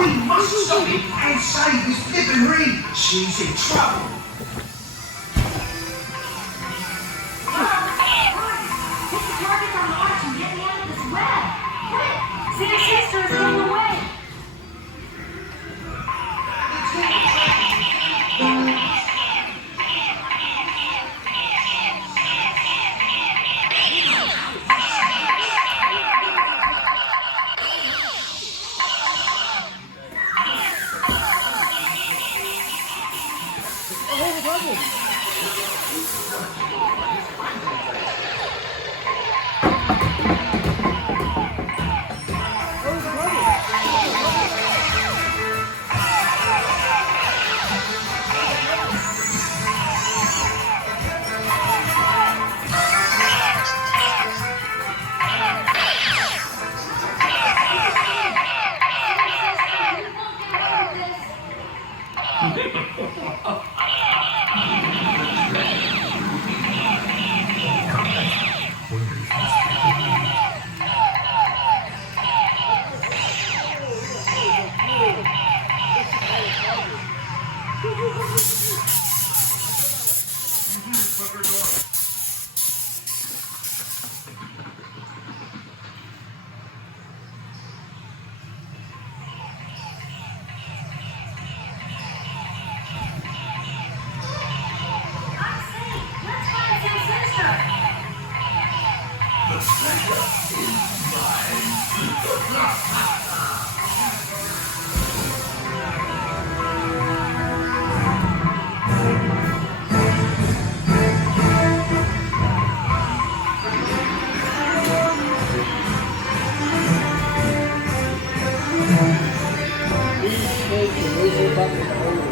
We must stop him and save this flippin' Reed. She's in trouble. Put the target on the arch and get me out of this web. Quick! Santa Sister is getting away. Please take the laser bucket over.